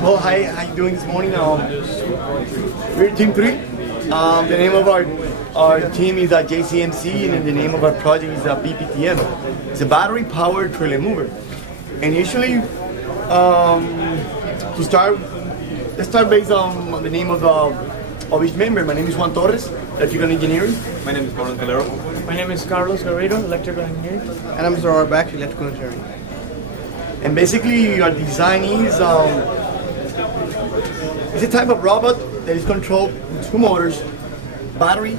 Well, hi, how you doing this morning? We're Team 3. The name of our team is JCMC, and the name of our project is BPTM. It's a battery-powered trailer mover. And usually, let's start based on the name of each member. My name is Juan Torres, electrical engineering. My name is Moran Calero. My name is Carlos Guerrero, electrical engineering. And I'm Mr. Arbach, electrical engineering. And basically, our design is it's a type of robot that is controlled with two motors, battery,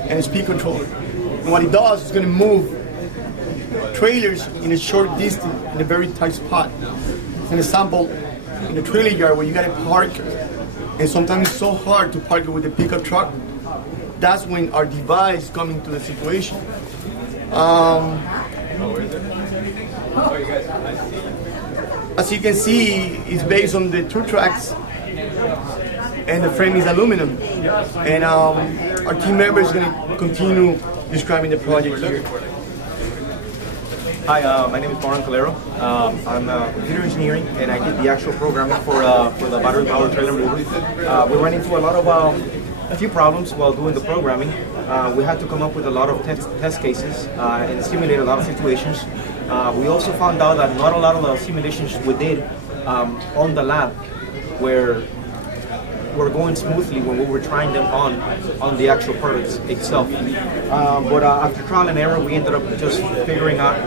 and a speed controller. And what it does is going to move trailers in a short distance in a very tight spot. An example, in a trailer yard where you got to park, and sometimes it's so hard to park it with a pickup truck. That's when our device comes into the situation. As you can see, it's based on the two tracks, and the frame is aluminum. And our team member is going to continue describing the project here. Hi, my name is Moran Calero. I'm computer engineering, and I did the actual programming for the battery-powered trailer mover. We ran into a few problems while doing the programming. We had to come up with a lot of test cases and simulate a lot of situations. We also found out that not a lot of the simulations we did on the lab were going smoothly when we were trying them on the actual product itself. But after trial and error, we ended up just figuring out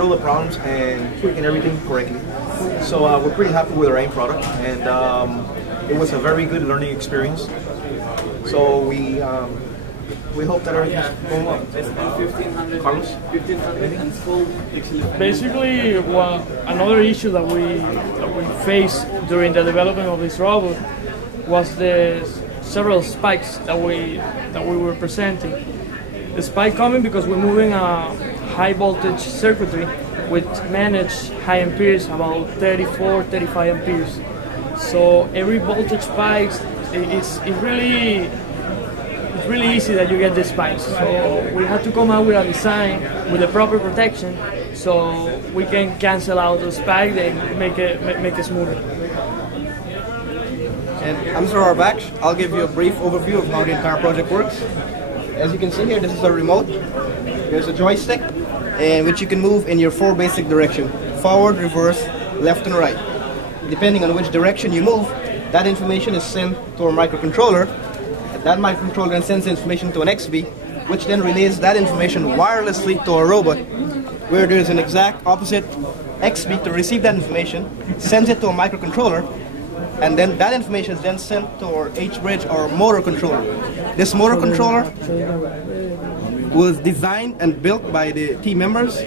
all the problems and tweaking everything correctly. So we're pretty happy with our end product, and it was a very good learning experience. So we hope that everything's going well. Carlos? Basically, another issue that we faced during the development of this robot was the several spikes that we were presenting. The spike coming because we're moving a high voltage circuitry with managed high amperes, about 34, 35 amperes. So every voltage spikes, it's really easy that you get the spikes. So we had to come up with a design with the proper protection so we can cancel out the spike and make it smoother. And I'm Mr. Arbach. I'll give you a brief overview of how the entire project works. As you can see here, this is a remote. There's a joystick, in which you can move in your four basic directions: forward, reverse, left, and right. Depending on which direction you move, that information is sent to our microcontroller. That microcontroller then sends information to an XB, which then relays that information wirelessly to our robot, where there is an exact opposite XB to receive that information, sends it to a microcontroller, and then that information is then sent to our H-bridge or motor controller. This motor controller was designed and built by the team members,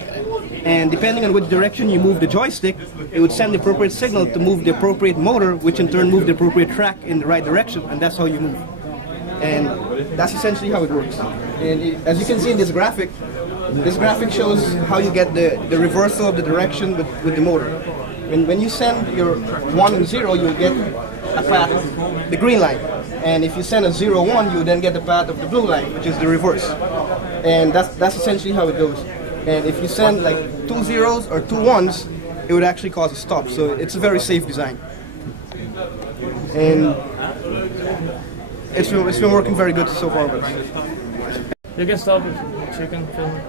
and depending on which direction you move the joystick, it would send the appropriate signal to move the appropriate motor, which in turn move the appropriate track in the right direction, and that's how you move. And that's essentially how it works. And as you can see in this graphic shows how you get the reversal of the direction with the motor. When you send your 1 and 0, you will get a path, the green line. And if you send a 0, 1, you then get the path of the blue line, which is the reverse. And that's essentially how it goes. And if you send like 2 zeros or 2 1s, it would actually cause a stop. So it's a very safe design. And it's been working very good so far. You can stop it, you can film it.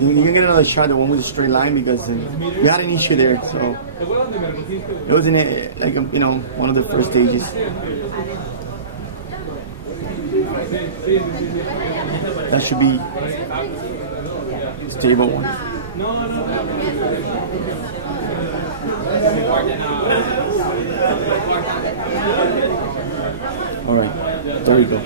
You can get another shot, the one with a straight line, because we had an issue there. So it was one of the first stages. That should be stable one. All right, there you go.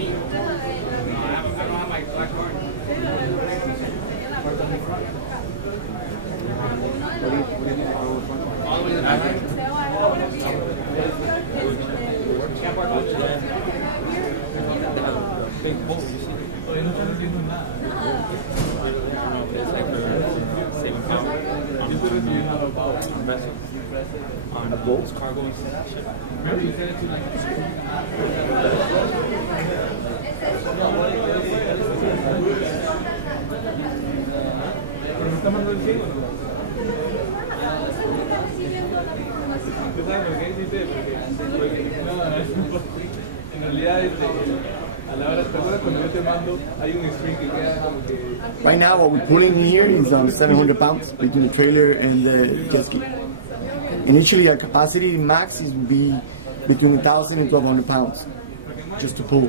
On the bolts, cargo installation. está mandando el 100 o no? ¿Tú sabes por qué dice? Porque no, en realidad a la hora, ¿te acuerdas cuando yo te mando? Hay un string que queda como que... Right now, what we're pulling in here is 700 pounds between the trailer and the jet ski. Initially, our capacity max is be between 1,000 and 1,200 pounds just to pull.